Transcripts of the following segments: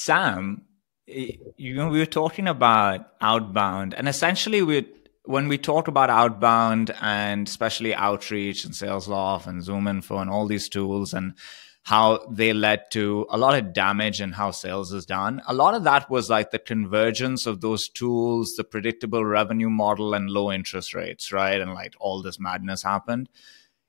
Sam, we were talking about outbound, and essentially when we talked about outbound and especially outreach and sales loft and Zoom info and all these tools and how they led to a lot of damage in how sales is done. A lot of that was like the convergence of those tools, the predictable revenue model and low interest rates, right? And like all this madness happened.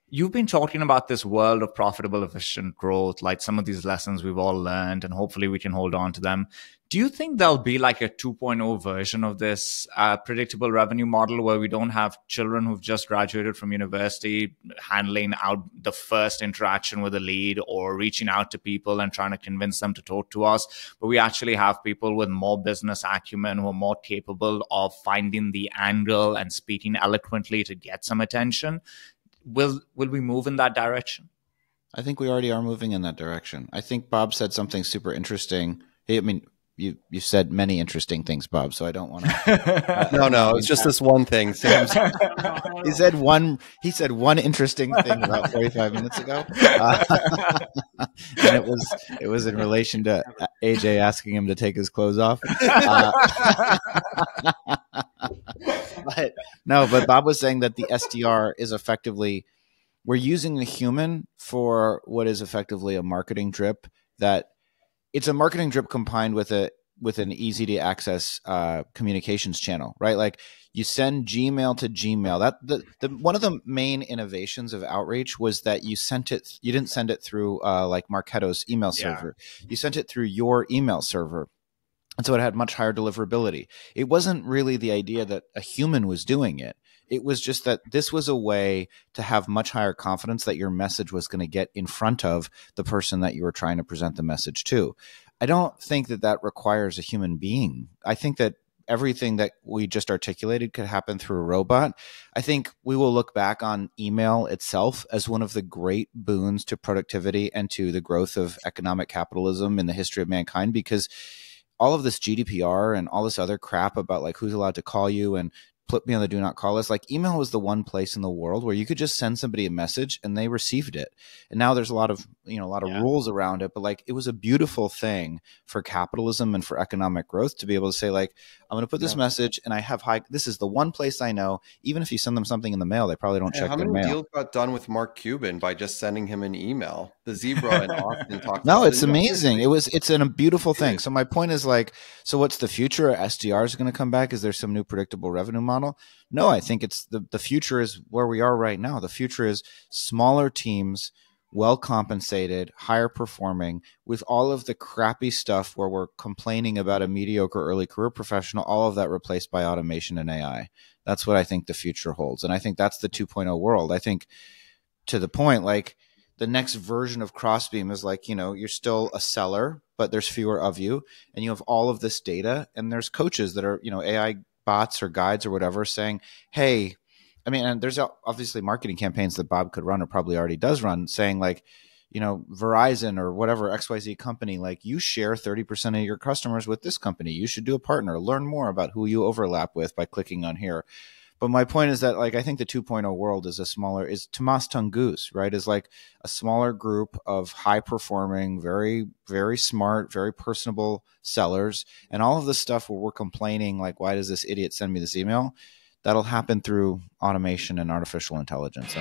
You've been talking about this world of profitable, efficient growth, like some of these lessons we've all learned, and hopefully we can hold on to them. Do you think there'll be like a 2.0 version of this predictable revenue model where we don't have children who've just graduated from university handling out the first interaction with a lead or reaching out to people and trying to convince them to talk to us, but we actually have people with more business acumen who are more capable of finding the angle and speaking eloquently to get some attention? Will we move in that direction? I think we already are moving in that direction. I think Bob said something super interesting. I mean, you said many interesting things, Bob, so I don't want to. No, it's just this one thing. He said one interesting thing about 45 minutes ago, and it was in relation to AJ asking him to take his clothes off. But Bob was saying that the SDR is effectively, we're using the human for what is effectively a marketing drip. That it's a marketing drip combined with an easy to access communications channel, right? Like you send Gmail to Gmail. That one of the main innovations of outreach was that you didn't send it through like Marketo's email server. You sent it through your email server. And so it had much higher deliverability. It wasn't really the idea that a human was doing it. It was just that this was a way to have much higher confidence that your message was going to get in front of the person that you were trying to present the message to. I don't think that requires a human being. I think that everything that we just articulated could happen through a robot. I think we will look back on email itself as one of the great boons to productivity and to the growth of economic capitalism in the history of mankind, because all of this GDPR and all this other crap about like who's allowed to call you and put me on the do not call list, like email was the one place in the world where you could just send somebody a message and they received it. And now there's a lot of rules around it, but like it was a beautiful thing for capitalism and for economic growth to be able to say like, I'm going to put this message and I have this is the one place I know, even if you send them something in the mail, they probably don't check their mail. How many deals got done with Mark Cuban by just sending him an email? The Zebra in Austin talked No, it's amazing. It's a beautiful thing. So my point is like, so what's the future? SDR is going to come back? Is there some new predictable revenue model? No, I think it's the future is where we are right now. The future is smaller teams, well compensated, higher performing, with all of the crappy stuff where we're complaining about a mediocre early career professional, all of that replaced by automation and AI. That's what I think the future holds. And I think that's the 2.0 world. I think to the point, like the next version of Crossbeam is like, you're still a seller, but there's fewer of you and you have all of this data and there's coaches that are, AI bots or guides or whatever saying, hey, and there's obviously marketing campaigns that Bob could run or probably already does run saying like, Verizon or whatever XYZ company, like you share 30% of your customers with this company. You should do a partner, learn more about who you overlap with by clicking on here. But my point is that like, I think the 2.0 world is is Tomas Tungus, right? Is like a smaller group of high performing, very, very smart, very personable sellers. And all of this stuff where we're complaining, like, why does this idiot send me this email? That'll happen through automation and artificial intelligence.